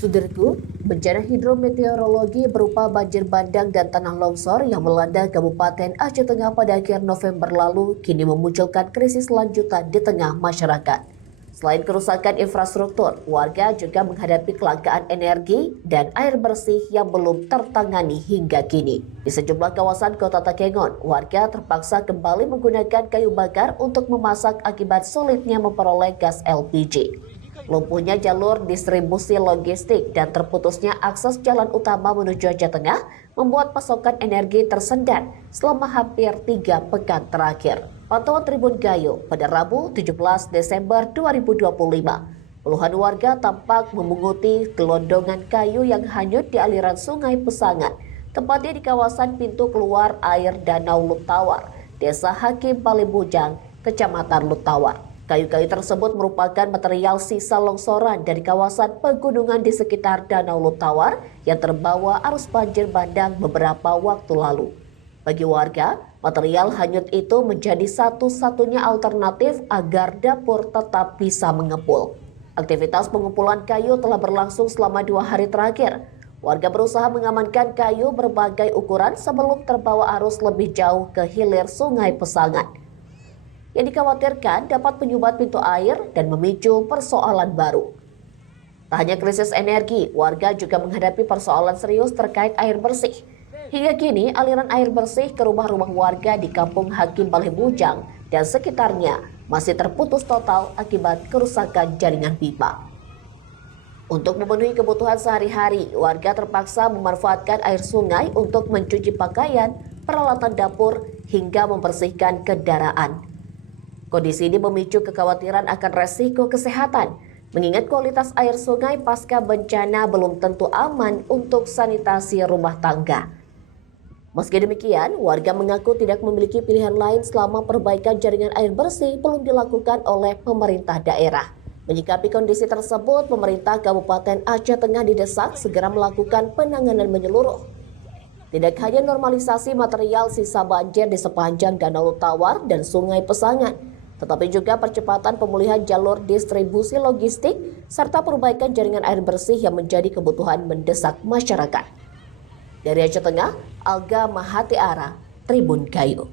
Sudirku, bencana hidrometeorologi berupa banjir bandang dan tanah longsor yang melanda Kabupaten Aceh Tengah pada akhir November lalu kini memunculkan krisis lanjutan di tengah masyarakat. Selain kerusakan infrastruktur, warga juga menghadapi kelangkaan energi dan air bersih yang belum tertangani hingga kini. Di sejumlah kawasan Kota Takengon, warga terpaksa kembali menggunakan kayu bakar untuk memasak akibat sulitnya memperoleh gas LPG. Lumpuhnya jalur distribusi logistik dan terputusnya akses jalan utama menuju Aceh Tengah membuat pasokan energi tersendat selama hampir 3 pekan terakhir. Pantauan Tribun Gayo pada Rabu 17 Desember 2025. Puluhan warga tampak memunguti gelondongan kayu yang hanyut di aliran sungai Pesangan, tepatnya di kawasan pintu keluar air Danau Lutawar, Desa Hakim Palembujang, Kecamatan Lutawar. Kayu-kayu tersebut merupakan material sisa longsoran dari kawasan pegunungan di sekitar Danau Lutawar yang terbawa arus banjir bandang beberapa waktu lalu. Bagi warga, material hanyut itu menjadi satu-satunya alternatif agar dapur tetap bisa mengepul. Aktivitas pengumpulan kayu telah berlangsung selama 2 hari terakhir. Warga berusaha mengamankan kayu berbagai ukuran sebelum terbawa arus lebih jauh ke hilir Sungai Pesangan, yang dikhawatirkan dapat menyumbat pintu air dan memicu persoalan baru. Tak hanya krisis energi, warga juga menghadapi persoalan serius terkait air bersih. Hingga kini, aliran air bersih ke rumah-rumah warga di Kampung Hakim Palembujang dan sekitarnya masih terputus total akibat kerusakan jaringan pipa. Untuk memenuhi kebutuhan sehari-hari, warga terpaksa memanfaatkan air sungai untuk mencuci pakaian, peralatan dapur, hingga membersihkan kendaraan. Kondisi ini memicu kekhawatiran akan resiko kesehatan, mengingat kualitas air sungai pasca bencana belum tentu aman untuk sanitasi rumah tangga. Meski demikian, warga mengaku tidak memiliki pilihan lain selama perbaikan jaringan air bersih belum dilakukan oleh pemerintah daerah. Menyikapi kondisi tersebut, pemerintah Kabupaten Aceh Tengah didesak segera melakukan penanganan menyeluruh. Tidak hanya normalisasi material sisa banjir di sepanjang Danau Lutawar dan Sungai Pesangan, tetapi juga percepatan pemulihan jalur distribusi logistik serta perbaikan jaringan air bersih yang menjadi kebutuhan mendesak masyarakat. Dari Aceh Tengah, Alga Mahatiara, Tribun Gayo.